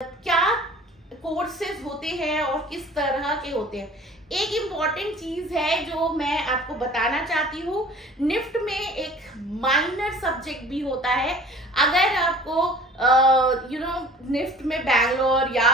क्या कोर्सेज होते हैं और किस तरह के होते हैं। एक इम्पॉर्टेंट चीज है जो मैं आपको बताना चाहती हूँ, निफ्ट में एक माइनर सब्जेक्ट भी होता है। अगर आपको निफ्ट में बैंगलोर या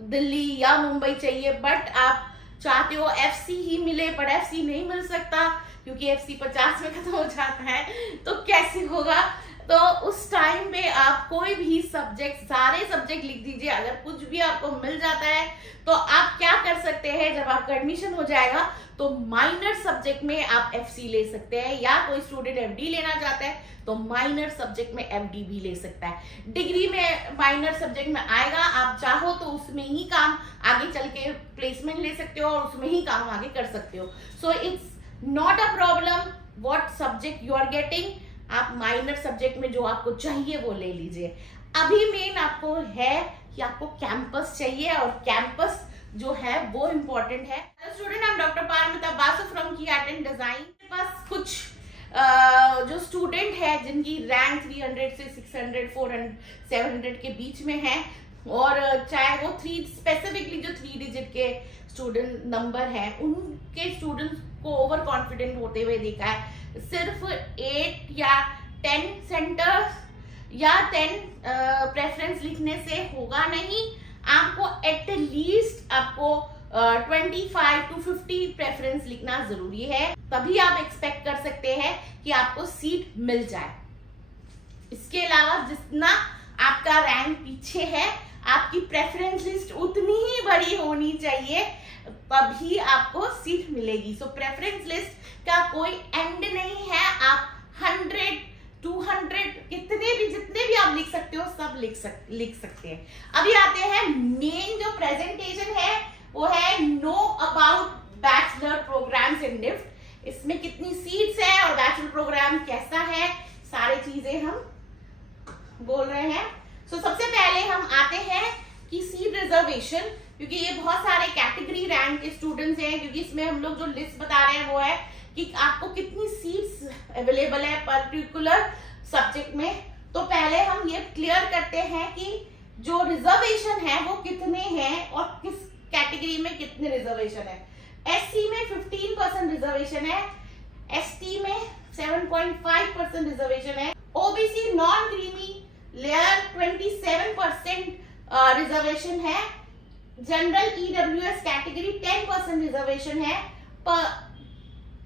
दिल्ली या मुंबई चाहिए, बट आप चाहते हो एफसी ही मिले, पर एफसी नहीं मिल सकता क्योंकि एफसी 50 में खत्म हो जाता है, तो कैसे होगा। तो उस टाइम पे आप कोई भी सब्जेक्ट, सारे सब्जेक्ट लिख दीजिए। अगर कुछ भी आपको मिल जाता है तो आप क्या कर सकते हैं, जब आपका एडमिशन हो जाएगा तो माइनर सब्जेक्ट में आप एफसी ले सकते हैं, या कोई स्टूडेंट एफडी लेना चाहता है तो माइनर सब्जेक्ट में एफडी भी ले सकता है। डिग्री में माइनर सब्जेक्ट में आएगा, आप चाहो तो उसमें ही काम आगे चल के प्लेसमेंट ले सकते हो और उसमें ही काम आगे कर सकते हो। So it's not a problem what subject you are getting. आप माइनर सब्जेक्ट में जो आपको चाहिए वो ले लीजिए। अभी मेन आपको है कि आपको कैंपस चाहिए, और कैंपस जो है वो इम्पोर्टेंट है। Student, I am doctor Paramita Basu from की आर्ट एंड डिजाइन। मेरे पास कुछ जो स्टूडेंट है जिनकी रैंक 300 से 600, 400, 700 के बीच में है, और चाहे वो स्पेसिफिकली जो 3 डिजिट के स्टूडेंट नंबर है, उनके स्टूडेंट्स को ओवर कॉन्फिडेंट होते हुए देखा है। सिर्फ 8 या 10 सेंटर्स या 10 प्रेफरेंस लिखने से होगा नहीं। आपको एटलीस्ट 25 to 50 प्रेफरेंस लिखना जरूरी है, तभी आप एक्सपेक्ट कर सकते हैं कि आपको सीट मिल जाए। इसके अलावा जितना आपका रैंक पीछे है, आपकी प्रेफरेंस लिस्ट उतनी ही बड़ी होनी चाहिए, तभी आपको सीट मिलेगी। सो प्रेफरेंस लिस्ट का कोई एंड नहीं है। आप 100, 200 जितने भी आप लिख सकते हो सब लिख सकते हैं। अभी आते हैं मेन जो प्रेजेंटेशन है, वो है know about bachelor programs in NIFT. इसमें कितनी सीट्स है और बैचलर प्रोग्राम कैसा है, सारी चीजें हम बोल रहे हैं। सो सबसे पहले हम आते हैं कि सीट रिजर्वेशन, क्योंकि ये बहुत सारे कैटेगरी रैंक के स्टूडेंट्स हैं, क्योंकि इसमें हम लोग जो लिस्ट बता रहे हैं वो है कि आपको कितनी सीट्स अवेलेबल है पर्टिकुलर सब्जेक्ट में। तो पहले हम ये क्लियर करते हैं कि जो रिजर्वेशन है वो कितने हैं और किस कैटेगरी में कितने रिजर्वेशन है। एससी में 15% रिजर्वेशन है, एसटी में 7.5% रिजर्वेशन है, OBC non creamy layer 27% reservation है, जनरल ईडब्ल्यूएस कैटेगरी 10% रिजर्वेशन है,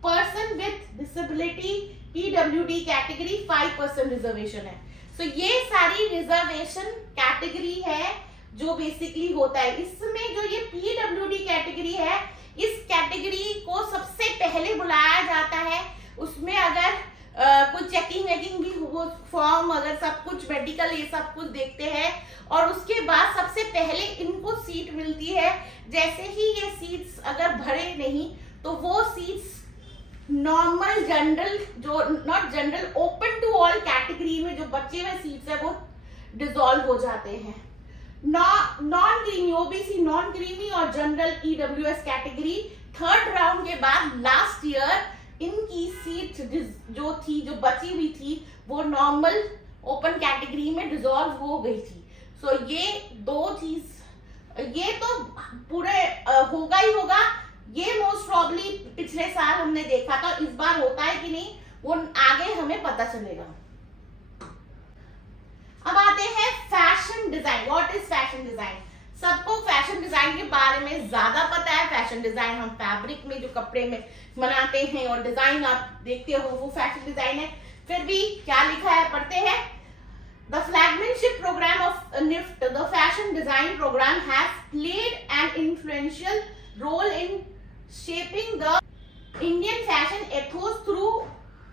person with disability PWD category 5% reservation है। सो ये सारी रिजर्वेशन कैटेगरी है जो बेसिकली होता है। इसमें जो ये पीडब्ल्यूडी कैटेगरी है, इस कैटेगरी को सबसे पहले बुलाया जाता है। उसमें अगर कुछ चेकिंग वेकिंग भी हो, फॉर्म अगर सब कुछ मेडिकल ये सब कुछ देखते हैं, और उसके बाद सबसे पहले इनको सीट मिलती है। जैसे ही ये सीट्स अगर भरे नहीं तो वो सीट्स नॉर्मल जनरल, जो not general, open to all category में जो बचे हुए सीट्स है वो डिसॉल्व हो जाते हैं। Non creamy, OBC non creamy और general EWS category third round के बाद लास्ट ईयर इनकी सीट जो थी, जो बची हुई थी, वो नॉर्मल ओपन कैटेगरी में डिसॉल्व हो गई थी। सो ये दो चीज, ये तो पूरे होगा ही होगा। ये मोस्ट प्रॉब्ली पिछले साल हमने देखा था, इस बार होता है कि नहीं वो आगे हमें पता चलेगा। अब आते हैं fashion design. What is fashion design? सबको फैशन डिजाइन के बारे में ज्यादा पता है। फैशन डिजाइन हम फैब्रिक में जो कपड़े में बनाते हैं और डिजाइन आप देखते हो वो फैशन डिजाइन है। फिर भी क्या लिखा है, पढ़ते हैं। The flagship program of NIFT, the fashion design program, has played an influential role in shaping the Indian fashion ethos through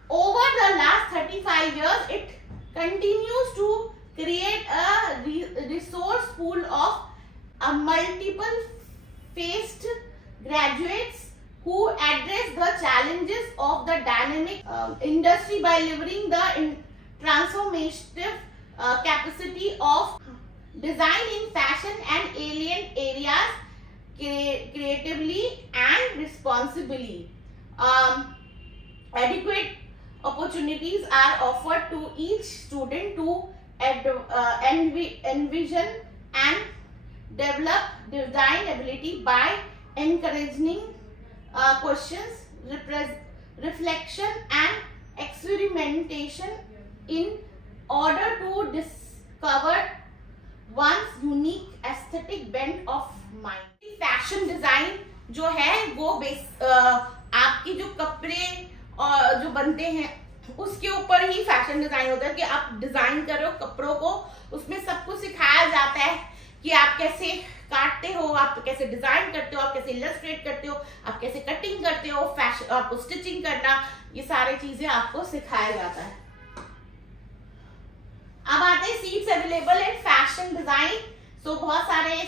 over the last 35 years. It continues to create a resource pool of multiple faced graduates who address the challenges of the dynamic industry by leveraging the transformative capacity of design in fashion and alien areas creatively and responsibly. Adequate opportunities are offered to each student to envision develop design ability by encouraging questions, reflection and experimentation in order to discover one's unique aesthetic bent of mind. Fashion design जो है वो आपके जो कपड़े और जो बनते हैं उसके ऊपर ही फैशन डिजाइन होता है कि आप डिजाइन कर रहे हो कपड़ों को, उसमें सब कुछ सिखाया जाता है कि आप कैसे काटते हो, आप कैसे डिजाइन करते हो, आप कैसे इलस्ट्रेट करते हो, आप कैसे कटिंग करते हो, फैशन आपको स्टिचिंग करना, ये सारी चीजें आपको सिखाया जाता है। अब आते हैं seats available in fashion design. So बहुत सारे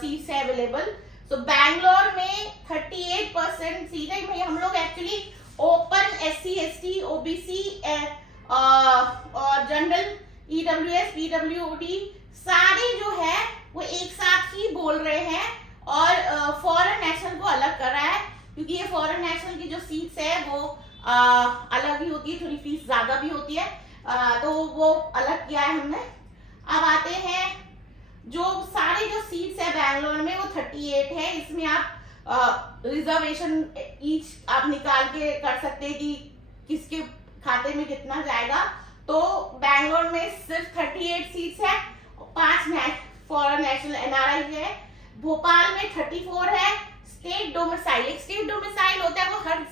सीट्स है अवेलेबल। सो बैंगलोर में 38% सीट है। भाई हम लोग actually open SC ST OBC और जनरल EWS PWD सारे जो है वो एक साथ ही बोल रहे हैं और फॉरेन नेशनल को अलग कर रहा है क्योंकि ये फॉरेन नेशनल की जो सीट्स है वो अलग ही होती है, थोड़ी फीस ज्यादा भी होती है, तो वो अलग किया है हमने। अब आते हैं जो सारे जो सीट्स है बैंगलोर में वो 38 है। इसमें आप रिजर्वेशन ईच आप निकाल के कर सकते हैं कि किसके खाते में कितना जाएगा। तो बैंगलोर में सिर्फ 38 सीट्स है, 5 फॉरेन नेशनल NRI है। भोपाल में 34 है। स्टेट डोमिसाइल, एक स्टेट डोमिसाइल होता है वो हर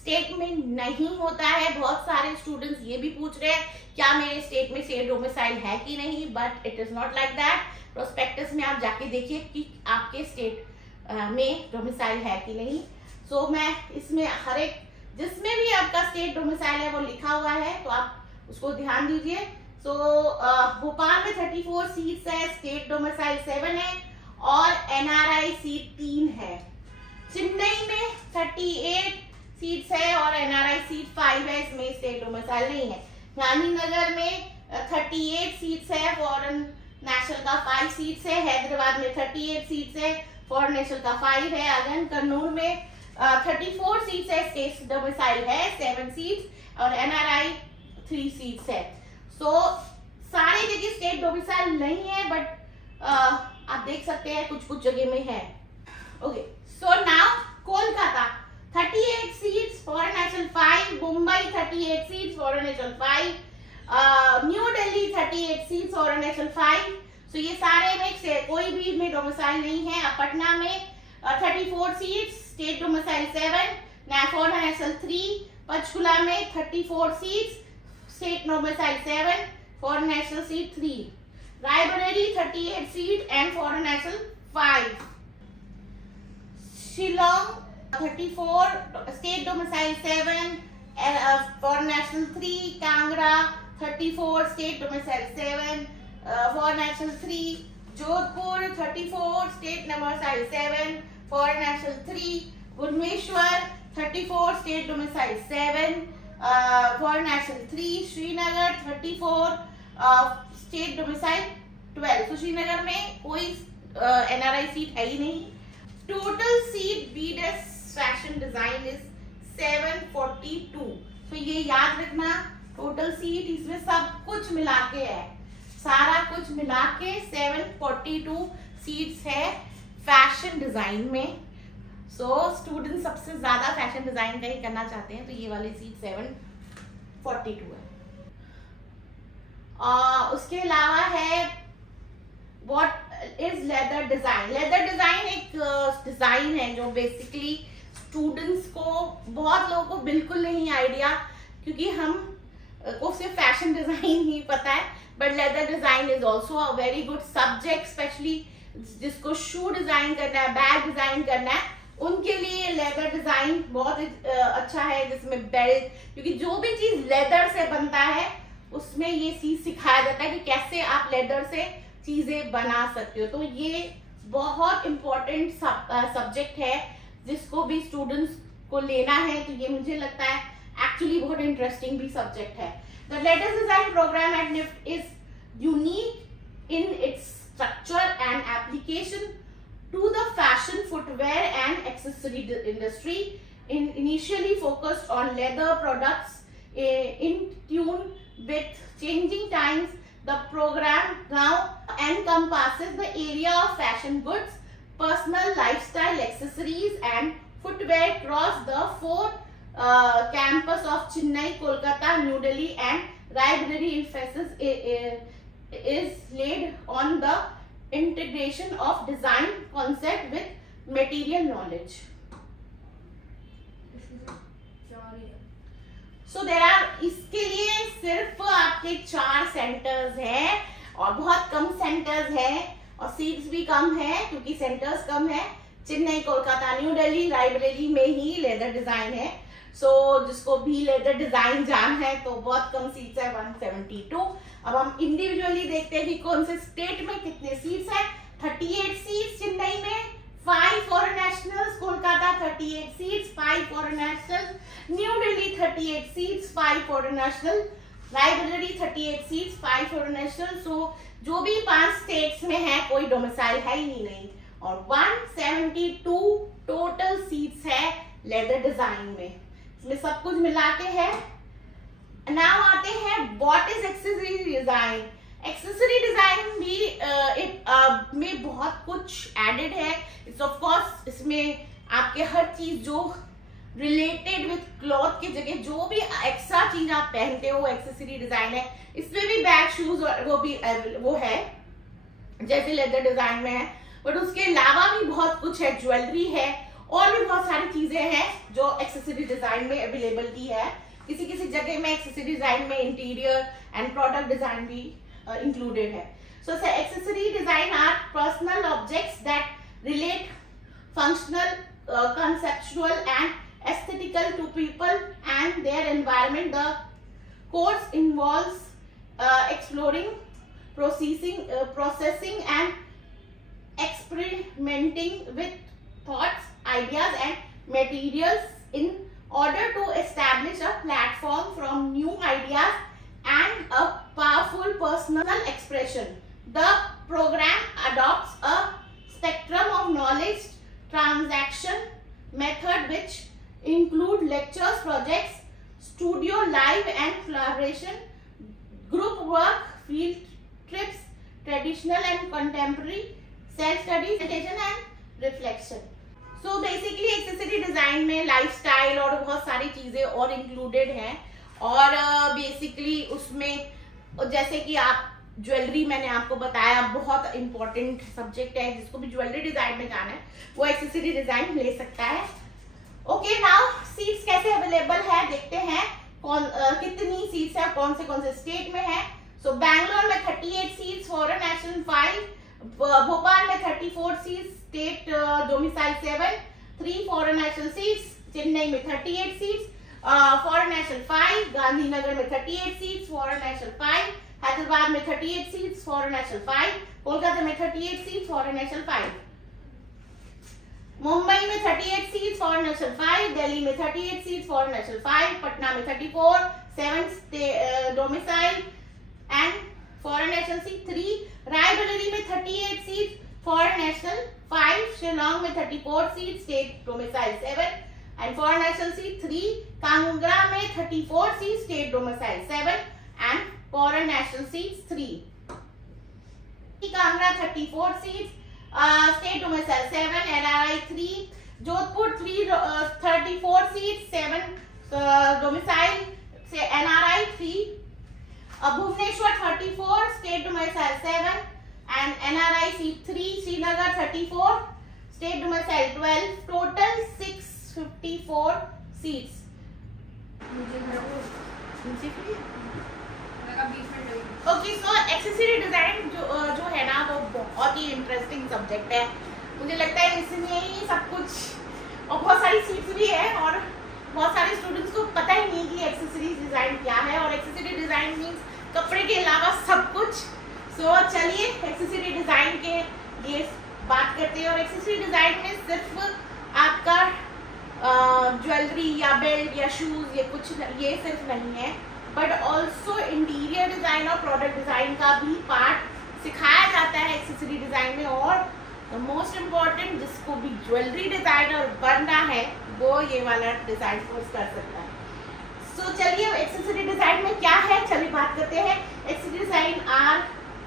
स्टेट में नहीं होता है। बहुत सारे स्टूडेंट्स ये भी पूछ रहे हैं क्या मेरे स्टेट में स्टेट डोमिसाइल है कि नहीं, but it is not like that. Prospectus में आप जाके देखिए कि आपके स्टेट में डोमिसाइल है कि नहीं। सो मैं इसमें हर एक जिसमें भी आपका स्टेट डोमिसाइल है वो लिखा हुआ है, तो आप उसको ध्यान दीजिए। सो भोपाल में 34 सीट्स है, स्टेट डोमिसाइल 7 है और NRI सीट 3 है। चेन्नई में 38 सीट्स है और NRI सीट 5 है, इसमें स्टेट डोमिसाइल नहीं है। गांधीनगर में 38 सीट्स है, फॉरेन नेशनल का 5 सीट्स है। हैदराबाद में 38 सीट्स है, फॉरेन नेशनल का 5 है। अगन कन्नूर में 34 सीट्स है, स्टेट डोमिसाइल है 7 सीट्स और NRI 3 सीट्स है। सो सारी जगह स्टेट डोमिसाइल नहीं है, बट आप देख सकते हैं कुछ कुछ जगह में है। Okay, so now Kolkata 38 seats, foreign national 5, Mumbai 38 seats, foreign national 5, new Delhi 38 seats, foreign national 5। सो ये सारे में से कोई भी में डोमिसाइल नहीं है। पटना में 34 seats, state domicile 7, foreign national 3। Panchkula में 34 seats, state domicile 7, foreign national seat 3। Raebareli 38 seat and foreign national 5। Shillong 34, state domicile 7, foreign national 3। Kangra 34, state domicile 7, foreign national 3। Jodhpur 34, state domicile 7, foreign national 3। Bhubaneswar 34, state domicile 7, foreign national 3। Srinagar 34, state domicile 12। तो श्रीनगर में कोई NRI seat है ही नहीं। Total seat BDS fashion design is 742। तो ये याद रखना, total seat इसमें सब कुछ मिला के है, सारा कुछ मिला के 742 सीट्स है फैशन डिजाइन में। सो स्टूडेंट सबसे ज्यादा फैशन डिजाइन का ही करना चाहते हैं तो ये वाली सीट 742 है। उसके अलावा है what is leather design. Leather design एक डिजाइन है जो बेसिकली स्टूडेंट्स को, बहुत लोगों को बिल्कुल नहीं आइडिया, क्योंकि हम को सिर्फ फैशन डिजाइन ही पता है, but leather design is also a very good subject, specially जिसको शू डिजाइन करना है, बैग डिजाइन करना है, उनके लिए लेदर डिजाइन बहुत अच्छा है। जिसमें बेल्ट, क्योंकि जो भी चीज लेदर से बनता है उसमें ये चीज सिखाया जाता है कि कैसे आप लेदर से चीजें बना सकते हो। तो ये बहुत इंपॉर्टेंट सब्जेक्ट है, जिसको भी स्टूडेंट्स को लेना है तो ये मुझे लगता है एक्चुअली बहुत इंटरेस्टिंग भी सब्जेक्ट है। The latest design program at NIFT is unique in its structure and application to the fashion, footwear and accessory industry, initially focused on leather products in tune with changing times. The program now encompasses the area of fashion goods, personal lifestyle accessories and footwear across the four campus of Chennai, Kolkata, New Delhi and Raebareli. Emphasis is laid on the integration of design concept with material knowledge. So there are, इसके लिए सिर्फ आपके 4 centres हैं और बहुत कम centres हैं और seats भी कम है क्योंकि सेंटर्स कम है। चेन्नई, कोलकाता, न्यू दिल्ली, रायबरेली में ही लेदर डिजाइन है। जिसको भी लेदर डिजाइन जाना है तो बहुत कम सीट्स है, 172। अब हम इंडिविजुअली देखते हैं कि कौन से स्टेट में कितने सीट्स है। 38 सीट्स चेन्नई में, 5 foreign nationals, Kolkata 38 seats, 5 foreign nationals, new Delhi 38 seats, 5 foreign national, Raebareli 38 seats, 5 foreign national. जो भी 5 स्टेट्स में है कोई डोमिसाइल है ही नहीं और 172 टोटल सीट्स है लेदर डिजाइन में। इसमें सब कुछ मिला के है। नाउ आते हैं what is accessory design. Accessory design भी में बहुत कुछ एडेड है। इट्स ऑफ कोर्स इसमें आपके हर चीज जो रिलेटेड विथ क्लॉथ की जगह जो भी एक्स्ट्रा चीज आप पहनते हो एक्सेसरी डिजाइन है। इसमें भी बैग, शूज वो है जैसे लेदर डिजाइन में है, बट उसके अलावा भी बहुत कुछ है, ज्वेलरी है और भी बहुत सारी चीजें हैं जो एक्सेसरी डिजाइन में अवेलेबिलिटी है। किसी किसी जगह में एक्सेसरी डिजाइन में इंटीरियर एंड प्रोडक्ट डिजाइन भी इंक्लूडेड है। So accessory design are personal objects that relate functional, conceptual and aesthetical to people and their environment. The course involves exploring, processing and experimenting with thoughts, ideas and materials in order to establish a platform from new ideas and a powerful personal expression. The program adopts a spectrum of knowledge transaction method which include lectures, projects, studio, live and collaboration, group work, field trips, traditional and contemporary, self-study, meditation and reflection. So basically accessory design में lifestyle और बहुत सारी चीजें और included हैं और basically उसमें जैसे कि आप ज्वेलरी, मैंने आपको बताया बहुत इंपॉर्टेंट सब्जेक्ट है। जिसको भी ज्वेलरी डिजाइन में जाना है वो एक्सेसरी डिजाइन ले सकता है। ओके, नाउ सीट्स कैसे अवेलेबल है देखते हैं। कितनी सीट्स है, कौन से स्टेट में है। सो बैंगलोर में 38 सीट्स, फॉरेन नेशनल 5, भोपाल में 34 seats, state domicile 7, 3 foreign national seats, Chennai में 38 सीट्स, फॉरेन नेशनल 5, गांधीनगर में 38 सीट्स, फॉरेन नेशनल 5, हैदराबाद में 38 सीट्स, फॉरेन नेशनल 5, कोलकाता में 38 सीट्स, फॉरेन नेशनल 5, मुंबई में 38 सीट्स, फॉरेन नेशनल 5, दिल्ली में 38 सीट्स, फॉरेन नेशनल 5, पटना में 34, 7 domicile and foreign national seat 3, Raebareli में 38 seats, foreign national 5, Shillong में 34 seats, state domicile 7 and foreign national seat 3, Kangra में 34 seats, state domicile 7 and foreign national seats 3, Kangra 34 seats, state domicile 7, NRI 3, Jodhpur 34 seats, 7 domicile से NRI 3, Bhubaneswar 34, state domicile 7 and NRI seat 3, Srinagar 34, state domicile 12, total 654 seats. Okay, so accessory design जो है ना वो बहुत ही interesting subject है। मुझे लगता है इसमें ही सब कुछ और बहुत सारी सीट्स भी है और बहुत सारे स्टूडेंट्स को पता ही नहीं कि एक्सेसरी डिजाइन क्या है और एक्सेसरी डिजाइन मीन्स कपड़े के अलावा सब कुछ। सो चलिए एक्सेसरी डिजाइन के लिए बात करते हैं। और एक्सेसरी डिजाइन में सिर्फ आपका ज्वेलरी या बेल्ट या शूज ये सिर्फ नहीं है, बट ऑल्सो इंटीरियर डिजाइन और प्रोडक्ट डिजाइन का भी पार्ट सिखाया जाता है एक्सेसरी डिजाइन में। और मोस्ट इम्पॉर्टेंट, जिसको भी ज्वेलरी डिजाइनर बनना है वो ये वाला डिजाइन कोर्स कर सकता है। सो चलिए एक्सेसरी डिजाइन में क्या है, चलिए बात करते हैं। Accessory design are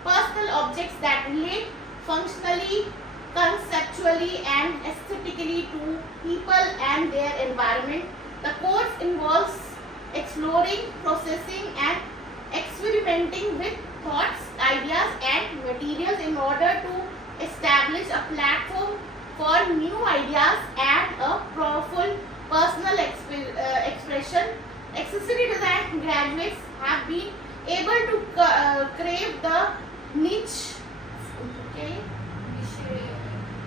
personal objects that relate functionally, conceptually and aesthetically to people and their environment. The course involves exploring, processing and experimenting with thoughts, ideas and materials in order to establish a platform for new ideas and a powerful personal expression. Accessory design graduates have been able to crave the niche, okay,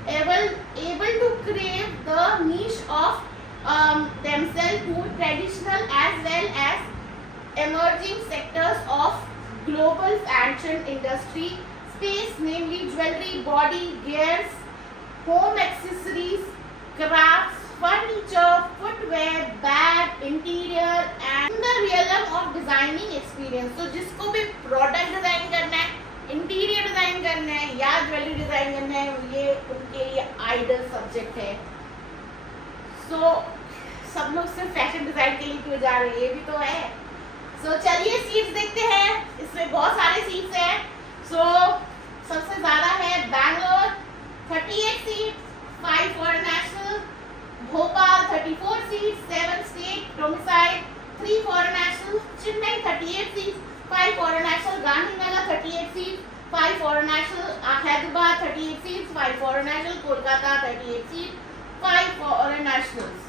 able to crave the niche of themselves to traditional as well as emerging sectors of global fashion industry space, namely jewelry, body gears, home accessories, crafts, furniture, footwear, bag, interior and the realm of designing experience. तो जिसको भी product design करना है, interior design करना है या jewellery design करना है, ये उनके लिए आइडल सब्जेक्ट है. सो सब लोग सिर्फ फैशन डिजाइन के लिए क्यों जा रहे हैं, ये भी तो है. सो चलिए सीट्स देखते हैं. इसमें बहुत सारे सीट्स हैं. सो सबसे ज्यादा है Bangalore 38 seats, 5 for national. Bhopal 34 seats, 7 state domicile, 3 for national. Chennai 38 seats, 5 for national. Gandhinagar 38 seats, 5 for national. Hyderabad 38 seats, 5 for national. Kolkata 38 seats, 5 for nationals.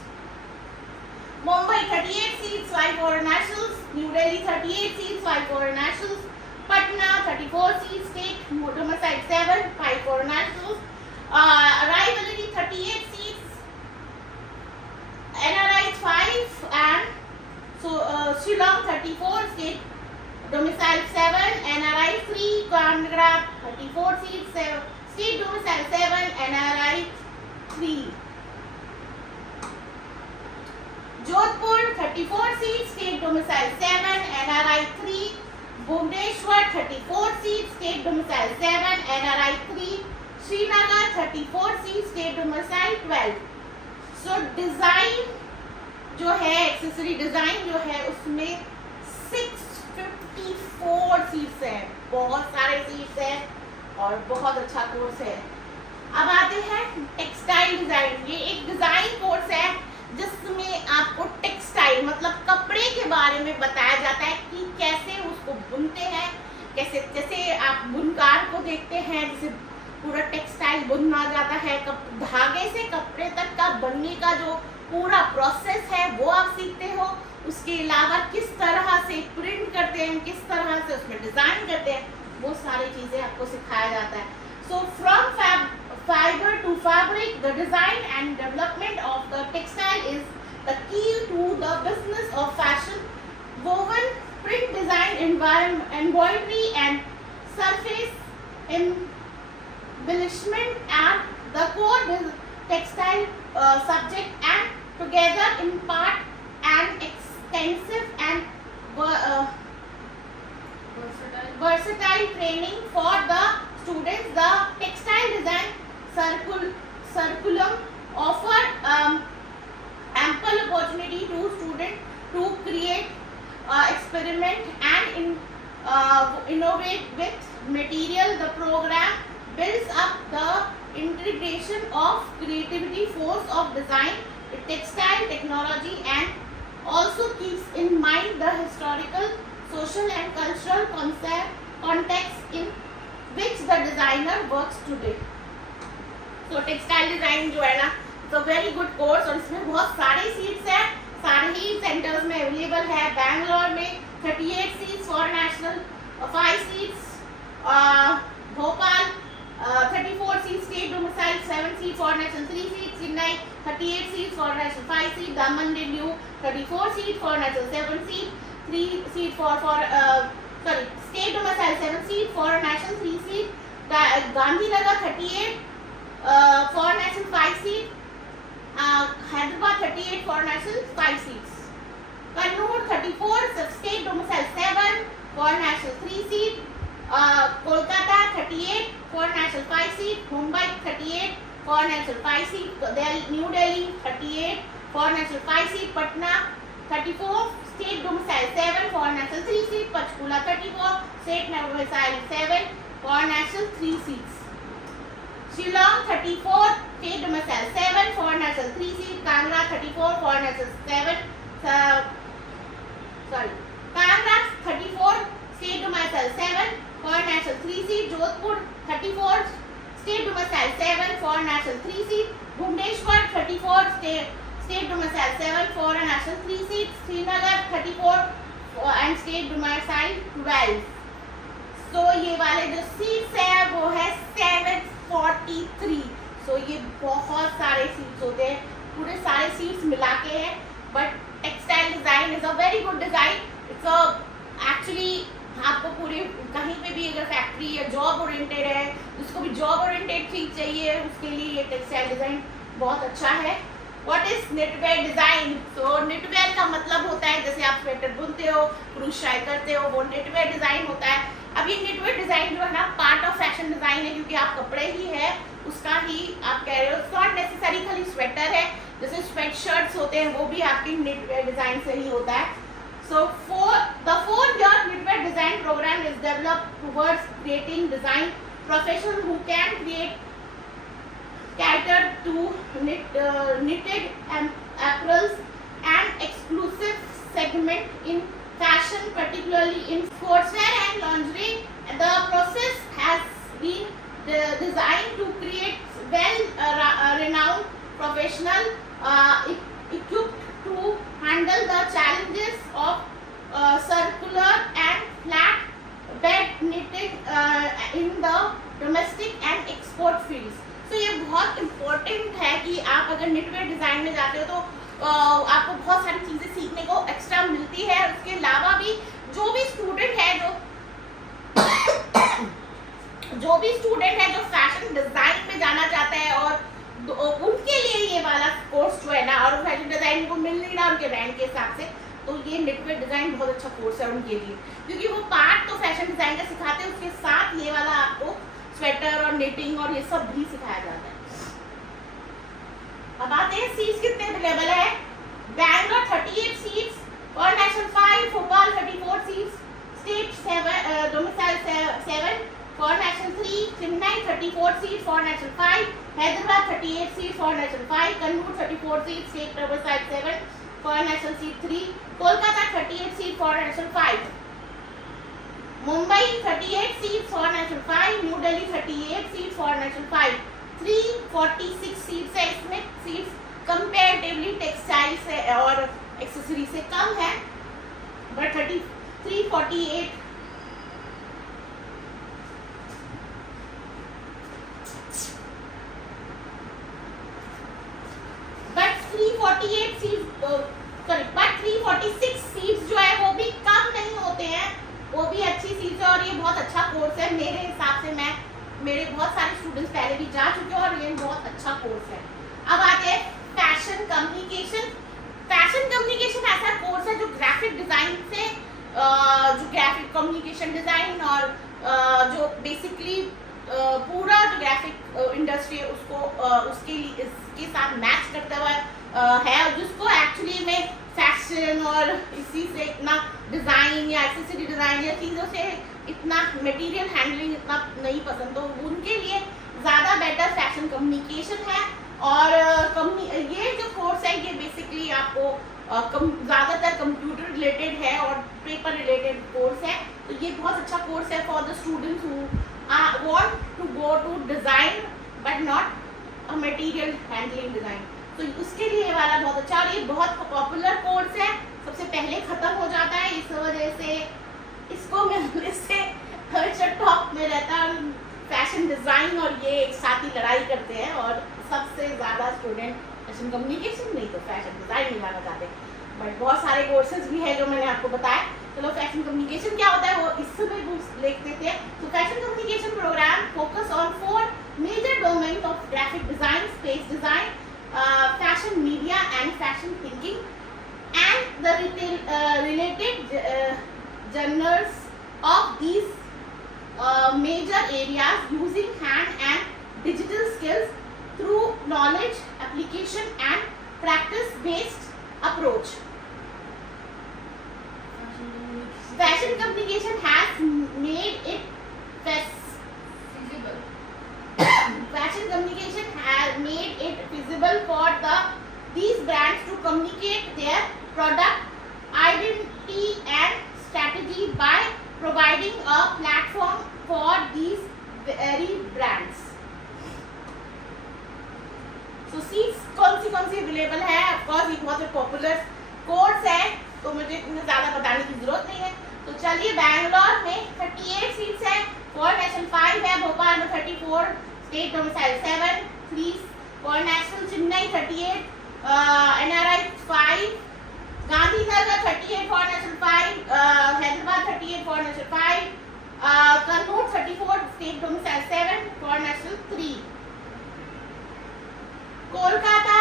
Mumbai 38 seats, 5 foreign nationals. New Delhi 38 seats, 5 foreign nationals. Patna 34 seats, state domicile 7, 5 foreign nationals. Raebareli 38 seats, NRI 5 and so Shillong 34 state domicile 7, NRI 3. Kangra 34 seats, state domicile 7, NRI 3. Jodhpur 34 seats, state domicile 7, NRI 3. Bhubaneswar 34 seats, state domicile 7, NRI 3. Srinagar 34 seats, state domicile 12. So design जो है, accessory design जो है, उसमें 654 seats है. बहुत सारे seats है और बहुत अच्छा कोर्स है. अब आते हैं टेक्सटाइल डिजाइन. ये एक डिजाइन कोर्स है जिसमें आपको टेक्सटाइल मतलब कपड़े के बारे में बताया जाता है कि कैसे उसको बुनते हैं, कैसे जैसे आप बुनकार को देखते हैं, जैसे पूरा टेक्सटाइल बुना जाता है, धागे से कपड़े तक का बनने का जो पूरा प्रोसेस है वो आप सीखते हो. उसके अलावा किस तरह से प्रिंट करते हैं, किस तरह से उसमें डिजाइन करते हैं, वो सारी चीजें आपको सिखाया जाता है. So from fiber to fabric, the design and development of the textile is the key to the business of fashion. Woven, print design, embroidery and surface embellishment are the core textile subject, and together impart an extensive and versatile training for the students. The textile design curriculum offer ample opportunity to students to create, experiment and innovate with material. The program builds up the integration of creativity, force of design, textile technology, and also keeps in mind the historical, social and cultural context in which the designer works today. तो textile design जो है ना, तो very good course और इसमें बहुत सारे seats हैं. सारे ही सेंटर्स में अवेलेबल है. बैंगलोर में 38 seats for national, 5 seats. Bhopal 34 seats, state domicile 7 seat for national, 3 seats. Chennai 38 seats for national, 5 seat. Daman Delhi 34 seat for national, 7 seat. 3 seat for state domicile 7 seat for national, 3 seat. Gandhinagar 38 for national 5 seats. Hyderabad 38 for national 5 seats. Kannur 34 state domicile 7 for national 3 seats. Kolkata 38 for national 5 seats. Mumbai 38 for national 5 seats. New Delhi 38 for national 5 seats. Patna 34 state domicile 7 for national 3 seats. Panchkula 34 state domicile 7 foreign national 3 seats. Shillong 34, state domicile 7, foreign national 3 seats. Kangra 34, foreign national 7. Kangra 34, state domicile 7, foreign national 3 seats. Jodhpur 34, state domicile 7, foreign national 3 seats. Bhubaneswar 34, state domicile 7, foreign national 3 seats. Srinagar 34 and state domicile 12. So ये वाले जो seats है वो है 743. So ये बहुत सारे seats होते हैं, पूरे सारे सीट्स मिला के हैं. But textile design is a very good design. It's a actually आपको पूरे कहीं पे भी अगर फैक्ट्री या जॉब ओरिएंटेड है, जिसको भी जॉब ओरिएंटेड चीज चाहिए, उसके लिए ये टेक्सटाइल डिजाइन बहुत अच्छा है. What is knitwear design? So knitwear का मतलब होता है जैसे आप स्वेटर बुनते हो, क्रूशाई करते हो, वो knitwear डिजाइन होता है. अब ये knitwear डिजाइन जो है ना पार्ट ऑफ फैशन डिजाइन है, क्योंकि आप कपड़े ही है उसका ही आप कह रहे हो. इट्स नॉट नेसेसरी खाली स्वेटर है, जैसे स्वेट शर्ट्स होते हैं वो भी आपकी knitwear डिजाइन से ही होता है. So the 4-year knitwear design program is developed towards creating design professionals who can cater to knitted apparels and exclusive segment in fashion, particularly in sportswear and lingerie. The process has been designed to create well-renowned professional equipped to handle the challenges of circular and flat bed knitting in the domestic and export fields. तो ये बहुत important है कि आप अगर knitwear design में जाते हो तो आपको बहुत सारी चीजें सीखने को एक्स्ट्रा मिलती है. उसके अलावा भी जो भी स्टूडेंट है जो फैशन डिजाइन में जाना चाहता है और उनके लिए ये वाला कोर्स जो है ना, और फैशन डिजाइन को मिल नहीं रहा उनके रैंक के हिसाब से, तो ये knitwear डिजाइन बहुत अच्छा कोर्स है उनके लिए, क्योंकि वो पार्ट तो फैशन डिजाइन का सिखाते हैं, उसके साथ ये वाला आपको स्वेटर और निटिंग और ये सब भी सिखाया जाता है. अब आते हैं सीट्स कितने अवेलेबल है. Bangalore 38 seats, foreign national 5, Bhopal 34 seats, state 7 domicile 7, foreign national 3, Chennai 34 seats, foreign national 5, Hyderabad 38 seats, foreign national 5, Kannur 34 seats, state domicile 7, foreign national seat 3, Kolkata 38 seat, foreign national 5, Mumbai 38 seats, foreign national 5, New Delhi 38 seats, foreign national 5. 346 seats है इसमें. Seats comparatively textile से और accessory से कम है, but 348 seats जो है वो भी कम नहीं होते हैं, वो भी अच्छी सीट्स है और ये बहुत अच्छा कोर्स है मेरे हिसाब से. मेरे बहुत सारे स्टूडेंट्स पहले भी जा चुके हैं और ये बहुत अच्छा कोर्स है. अब आते हैं फैशन कम्युनिकेशन. फैशन कम्युनिकेशन ऐसा कोर्स है जो ग्राफिक डिजाइन से जो ग्राफिक कम्युनिकेशन डिजाइन और जो बेसिकली पूरा जो ग्राफिक इंडस्ट्री है उसको उसके लिए इसके साथ मैच करता हुआ है, जिसको एक्चुअली में फैशन और इसी से इतना डिज़ाइन या एक्सेसरी डिज़ाइन या चीज़ों से इतना मटेरियल हैंडलिंग इतना नहीं पसंद, तो उनके लिए ज़्यादा बेटर फैशन कम्युनिकेशन है. और ये जो कोर्स है ये बेसिकली आपको ज़्यादातर कंप्यूटर रिलेटेड है और पेपर रिलेटेड कोर्स है. तो ये बहुत अच्छा कोर्स है for the students who want to go to design but not a material handling design. तो उसके लिए ये वाला बहुत अच्छा, और ये बहुत पॉपुलर कोर्स है, सबसे पहले ख़त्म हो जाता है, इस वजह से इसको मिलने से हमेशा टॉप में रहता है. फैशन डिज़ाइन और ये एक साथ ही लड़ाई करते हैं और सबसे ज़्यादा स्टूडेंट फैशन कम्युनिकेशन नहीं तो फैशन डिज़ाइन नहीं जाना चाहते. बट बहुत सारे कोर्सेज भी है जो मैंने आपको बताया. चलो फैशन कम्युनिकेशन क्या होता है वो इस समय देख देते हैं. तो fashion communication program focus on 4 major domains of graphic design, space design, fashion media and fashion thinking, and the related genres of these major areas using hand and digital skills through knowledge application and practice based approach. Fashion communication has made it fashion communication has made it feasible for these brands to communicate their product identity and strategy by providing a platform for these very brands. So seats कौन सी available है? Of course ये बहुत popular course है, तो मुझे इतना ज़्यादा बताने की जरूरत नहीं है। तो चलिए, बैंगलोर में 38 सीट्स है, फॉर नेशनल 5 है, भोपाल में 34, state domicile 7, 3 for national, Chennai 38, NRI 5, Gandhinagar 38 for national 5, Hyderabad 38 for national 5, Kannur 34, state domicile 7 for national 3, Kolkata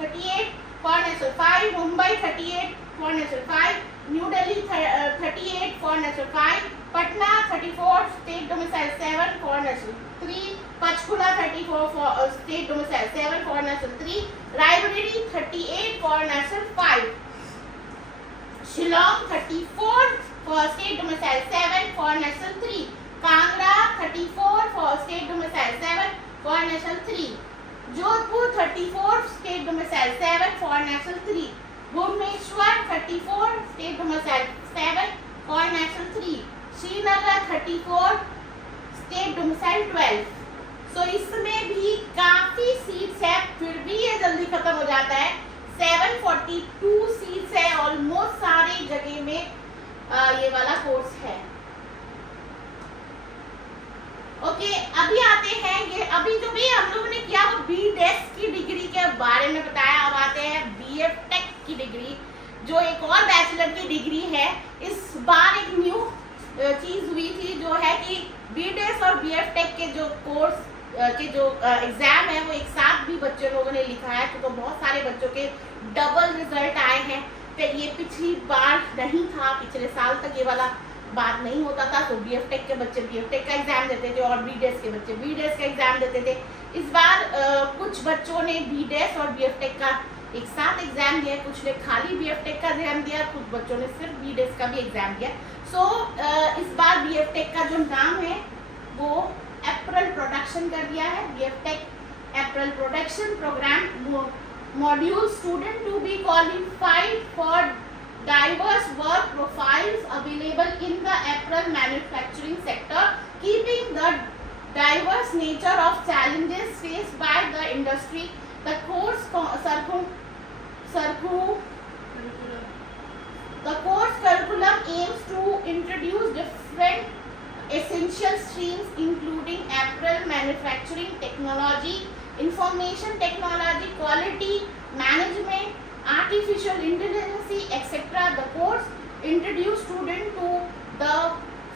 38 for national 5, Mumbai 38 for national 5, new Delhi 38 for national 5, Patna 34, state domicile 7 for national 3, Panchkula 34 for state domicile 7 for national 3, Raebareli 38 for national 5, Shillong 34 for state domicile 7 for national 3, Kangra 34 for state domicile 7 for national 3, Jodhpur 34 state domicile 7 for national 3, Bhubaneswar 34 state domicile 7 for national 3, Srinagar 34 state domicile 12। So इसमें भी काफी seats है, फिर भी ये जल्दी खत्म हो जाता है। 742 सीट्स है, ऑलमोस्ट सारी जगह में ये वाला कोर्स है। ओके, अभी आते हैं, ये अभी जो भी हम लोगों ने किया वो BDES की डिग्री के बारे में बताया। अब आते हैं BF टेक की डिग्री, जो एक और बैचलर की डिग्री है। इस बार एक न्यू चीज हुई थी, जो है कि BDES और BF टेक के जो कोर्स के जो एग्जाम है वो एक साथ भी बच्चे लोगों ने लिखा है, तो बहुत सारे बच्चों के डबल रिजल्ट आए हैं। फिर ये पिछली बार नहीं था, पिछले साल तक ये वाला बात नहीं होता था, तो BF टेक के बच्चे BF टेक का एग्जाम देते थे और BDES के बच्चे BDES का एग्जाम देते थे। इस बार कुछ बच्चों ने BDES और BF टेक का एक साथ एग्जाम दिया, कुछ ने खाली BF टेक का एग्जाम दिया, कुछ बच्चों ने सिर्फ BDES का भी एग्जाम दिया। सो इस बार BF टेक का जो नाम है वो अप्रैल प्रोडक्शन कर दिया है। BF tech apparel production program module student to be qualified for diverse work profiles available in the apparel manufacturing sector, keeping the diverse nature of challenges faced by the industry. The course curriculum aims to introduce different essential streams including apparel manufacturing technology, information technology, quality management, artificial intelligence, etc. The course introduces students to the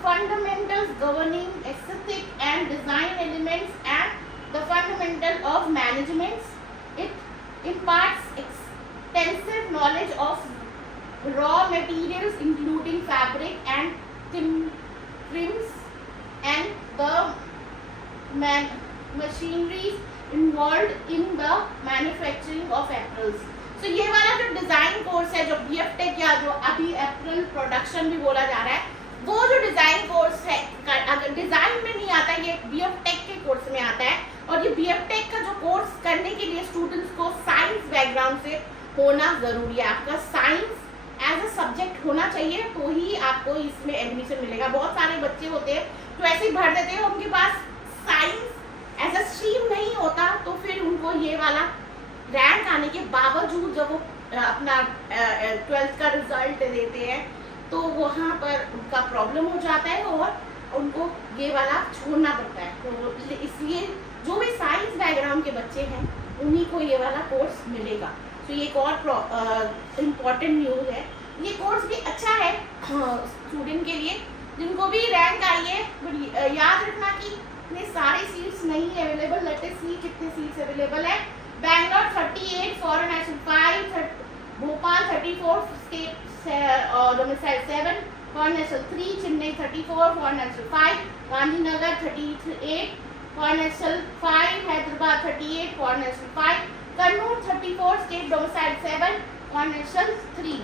fundamentals governing aesthetic and design elements and the fundamental of management. It imparts extensive knowledge of raw materials including fabric and trims and the machineries involved in the manufacturing of apparels. तो ये वाला जो design course है, जो BF take या जो अभी अप्रैल production भी बोला जा रहा है, वो जो डिजाइन कोर्स है, अगर डिजाइन में नहीं आता, ये BF टेक के कोर्स में आता है। और ये BF टेक का जो कोर्स करने के लिए स्टूडेंट्स को साइंस बैकग्राउंड से होना जरूरी है। आपका साइंस एज अ सब्जेक्ट होना चाहिए, तो ही आपको इसमें एडमिशन मिलेगा। बहुत सारे बच्चे होते हैं तो ऐसे ही भर देते हैं, उनके पास साइंस एज अ स्ट्रीम नहीं होता, तो फिर उनको ये वाला रैंक आने के बावजूद जब वो अपना 12th का रिजल्ट देते हैं तो वहाँ पर उनका प्रॉब्लम हो जाता है और उनको ये वाला छोड़ना पड़ता है। तो इसलिए जो भी साइंस बैकग्राउंड के बच्चे हैं उन्हीं को ये वाला कोर्स मिलेगा। तो ये एक और इम्पॉर्टेंट न्यूज़ है। ये कोर्स भी अच्छा है स्टूडेंट के लिए जिनको भी रैंक आई है। याद रखना कि इतने सारे सीट्स नहीं अवेलेबल। लेट अस सी कितने सीट्स अवेलेबल है। Bangalore 38, foreign national 5, Bhopal 34, state domicile 7, foreign national 3, Chennai 34, foreign national 5, Gandhinagar 38, foreign national 5, Hyderabad 38, foreign national 5, Kannur 34, state domicile 7, foreign national 3,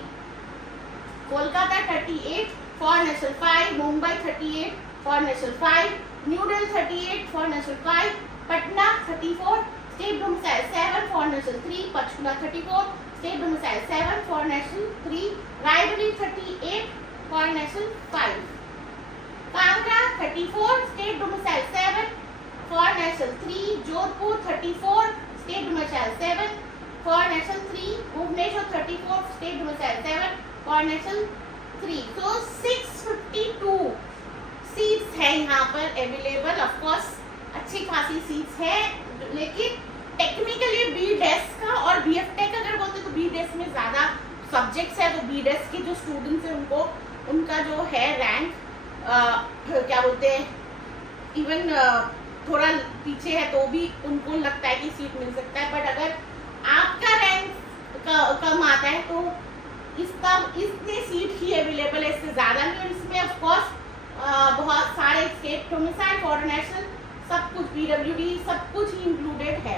Kolkata 38, foreign national 5, Mumbai 38, foreign national 5, new Delhi 38, foreign national 5, Patna 34, state domicile 7 for national 3, Panchkula 34, state domicile 7 for national 3, Raebareli 38 for national 5, Kangra 34, state domicile 7 for national 3, Jodhpur 34, state domicile 7 for national 3, Bhubaneswar 34, state domicile 7 for national 3. So 652 seats है यहाँ पर available. Of course अच्छी खासी seats है, लेकिन technically बीडेस्क का और BFTech अगर बोलते तो बीडेस्क में ज़्यादा सब्जेक्ट्स है, तो बीडेस्क के जो स्टूडेंट्स हैं उनको उनका जो है रैंक क्या बोलते हैं इवन थोड़ा पीछे है तो भी उनको लगता है कि सीट मिल सकता है. बट अगर आपका रैंक कम आता है तो इतनी सीट ही अवेलेबल है, इससे ज़्यादा नहीं. और इसमें ऑफ कोर्स बहुत सारे स्टेट डोमिसाइल फॉरेन नेशनल सब कुछ पीडब्ल्यूडी सब कुछ ही इंक्लूडेड है.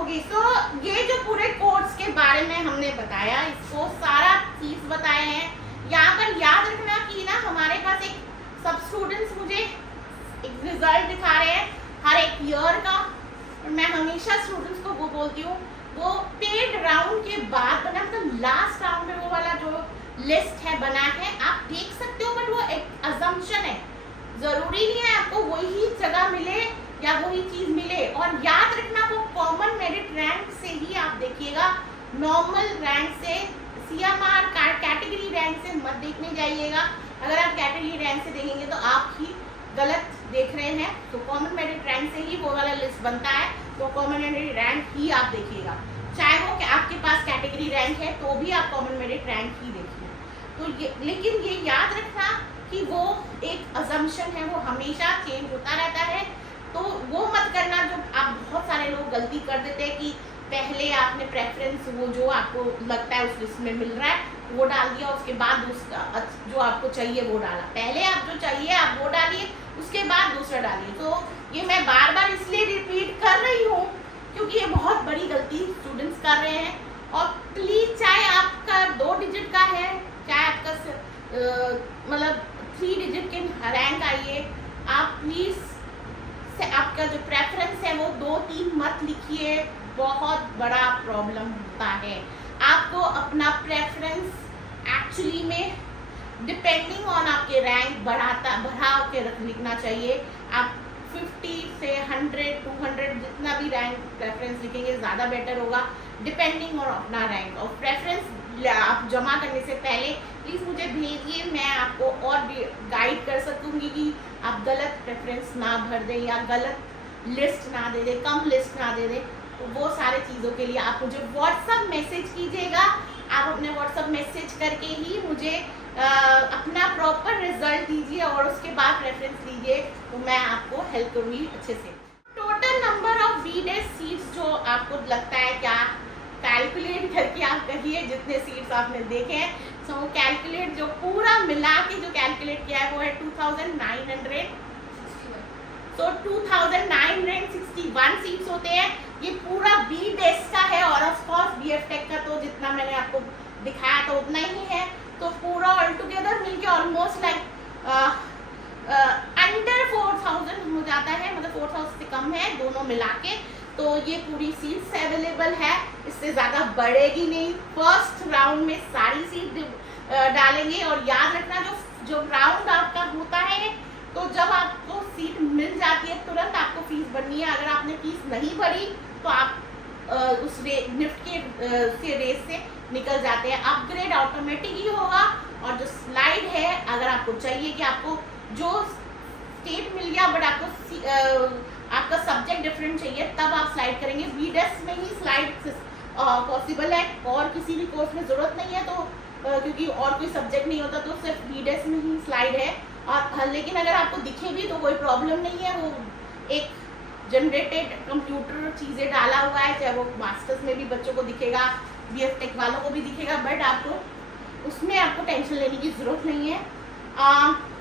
ओके, सो ये जो पूरे कोर्स के बारे में हमने बताया, इसको सारा चीज बताए हैं. यहाँ पर याद रखना कि ना हमारे पास एक सब स्टूडेंट्स मुझे एक रिजल्ट दिखा रहे हैं हर एक ईयर का, और मैं हमेशा स्टूडेंट्स को वो बोलती हूँ वो पेड राउंड के बाद बना, मतलब लास्ट राउंड में वो वाला जो लिस्ट है बना है आप देख सकते हो, बट वो एक अजम्पशन है. जरूरी नहीं है आपको वही जगह मिले या वही चीज मिले. और याद रखना वो कॉमन मेरिट रैंक से ही आप देखिएगा, नॉर्मल रैंक से सीएमआर कैटेगरी रैंक से मत देखने जाइएगा. अगर आप कैटेगरी रैंक से देखेंगे तो आप ही गलत देख रहे हैं. तो कॉमन मेरिट रैंक से ही वो वाला लिस्ट बनता है, तो कॉमन मेरिट रैंक ही आप देखिएगा. चाहे वो कि आपके पास कैटेगरी रैंक है तो भी आप कॉमन मेरिट रैंक ही देखिए. तो ये, लेकिन ये याद रखना कि वो एक अजम्पशन है, वो हमेशा चेंज होता रहता है. तो वो मत करना जो आप बहुत सारे लोग गलती कर देते हैं कि पहले आपने प्रेफरेंस वो जो आपको लगता है उस लिस्ट में मिल रहा है वो डाल दिया, उसके बाद दूसरा जो आपको चाहिए वो डाला. पहले आप जो चाहिए आप वो डालिए, उसके बाद दूसरा डालिए. तो ये मैं बार बार इसलिए रिपीट कर रही हूँ क्योंकि ये बहुत बड़ी गलती स्टूडेंट्स कर रहे हैं. और प्लीज चाहे आपका 2 डिजिट का है, चाहे आपका मतलब 3 डिजिट के रैंक आइए, आप प्लीज से आपका जो प्रेफरेंस है वो 2-3 मत लिखिए. बहुत बड़ा प्रॉब्लम होता है. आपको अपना प्रेफरेंस एक्चुअली में डिपेंडिंग ऑन आपके रैंक बढ़ा के लिखना चाहिए. आप 50 से 100 200 जितना भी रैंक प्रेफरेंस लिखेंगे ज़्यादा बेटर होगा, डिपेंडिंग ऑन अपना रैंक. और प्रेफरेंस आप जमा करने से पहले प्लीज़ मुझे भेजिए, मैं आपको और भी गाइड कर सकूंगी कि आप गलत प्रेफरेंस ना भर दें या गलत लिस्ट ना दे दें, कम लिस्ट ना दे दें. तो वो सारे चीज़ों के लिए आप मुझे व्हाट्सअप मैसेज कीजिएगा. आप अपने व्हाट्सअप मैसेज करके ही मुझे अपना प्रॉपर रिजल्ट दीजिए और उसके बाद रेफरेंस लीजिए, तो मैं आपको हेल्प करूँगी अच्छे से. Total number of BDes seats जो आपको लगता है, क्या कैलकुलेट करके आप कहिए जितने सीट्स आपने देखे हैं. सो कैलकुलेट जो पूरा मिला के जो कैलकुलेट किया है वो है 2961. तो 2961 सीट्स होते हैं. ये पूरा बीडेस्क का है और ऑफ कोर्स बीएफटेक का तो जितना मैंने आपको दिखाया था उतना ही है. तो पूरा ऑल टुगेदर मिलके ऑलमोस्ट लाइक अंडर 4000 हो जाता है, मतलब 4000 से कम है दोनों मिला के. तो ये पूरी सीट्स अवेलेबल है, इससे ज़्यादा बढ़ेगी नहीं. फर्स्ट राउंड में सारी सीट डालेंगे. और याद रखना जो राउंड आपका होता है तो जब आपको सीट मिल जाती है तुरंत आपको फीस भरनी है. अगर आपने फीस नहीं भरी तो आप उस निफ्ट के रेस से निकल जाते हैं. अपग्रेड ऑटोमेटिक ही होगा. और जो स्लाइड है, अगर आपको चाहिए कि आपको जो स्टेट मिल गया बट आपको आपका सब्जेक्ट डिफरेंट चाहिए, तब आप स्लाइड करेंगे. बीडेस्क में ही स्लाइड पॉसिबल है, और किसी भी कोर्स में ज़रूरत नहीं है. तो क्योंकि और कोई सब्जेक्ट नहीं होता तो सिर्फ बीडेस्क में ही स्लाइड है. और लेकिन अगर आपको दिखे भी तो कोई प्रॉब्लम नहीं है, वो एक जनरेटेड कंप्यूटर चीज़ें डाला हुआ है. चाहे वो मास्टर्स में भी बच्चों को दिखेगा, बीएफटेक वालों को भी दिखेगा, बट आपको उसमें आपको टेंशन लेने की ज़रूरत नहीं है.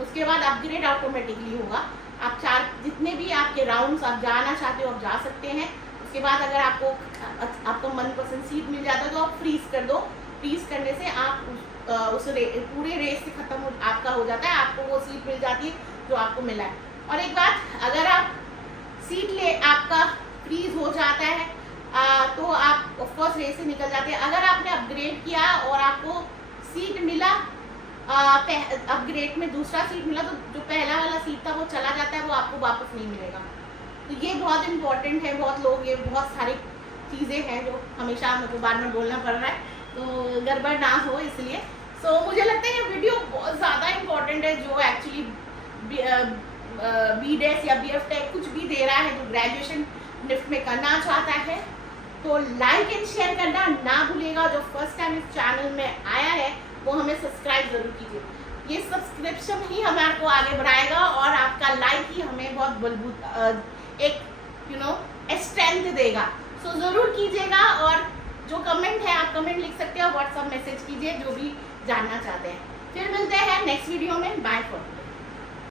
उसके बाद अपग्रेड ऑटोमेटिकली होगा. आप जितने भी आपके राउंड्स आप जाना चाहते हो आप जा सकते हैं. उसके बाद अगर आपको मनपसंद सीट मिल जाता है तो आप फ्रीज कर दो. फ्रीज करने से आप पूरे रेस से खत्म आपका हो जाता है, आपको वो सीट मिल जाती है जो आपको मिला है. और एक बात, अगर आप सीट ले आपका फ्रीज हो जाता है तो आप ऑफकोर्स रेस से निकल जाते हैं। अगर आपने अपग्रेड किया और आपको सीट मिला, अपग्रेड में दूसरा सीट मिला, तो जो पहला वाला सीट था वो चला जाता है, वो आपको वापस नहीं मिलेगा। तो ये बहुत इंपॉर्टेंट है। बहुत लोग, ये बहुत सारी चीज़ें हैं जो हमेशा मुझे बार बार बोलना पड़ रहा है, तो गड़बड़ ना हो इसलिए। सो मुझे लगता है ये वीडियो बहुत ज़्यादा इंपॉर्टेंट है, जो एक्चुअली BDES या BF टेक कुछ भी दे रहा है, जो ग्रेजुएशन निफ्ट में करना चाहता है, तो लाइक एंड शेयर करना ना भूलिएगा। जो फर्स्ट टाइम इस चैनल में आया है वो हमें सब्सक्राइब जरूर कीजिए। ये सब्सक्रिप्शन ही हमारे को आगे बढ़ाएगा और आपका लाइक ही हमें बहुत बलबूत एक स्ट्रेंथ देगा। सो ज़रूर कीजिएगा, और जो कमेंट है आप कमेंट लिख सकते हो, व्हाट्सएप मैसेज कीजिए जो भी जानना चाहते हैं। फिर मिलते हैं नेक्स्ट वीडियो में। Bye for.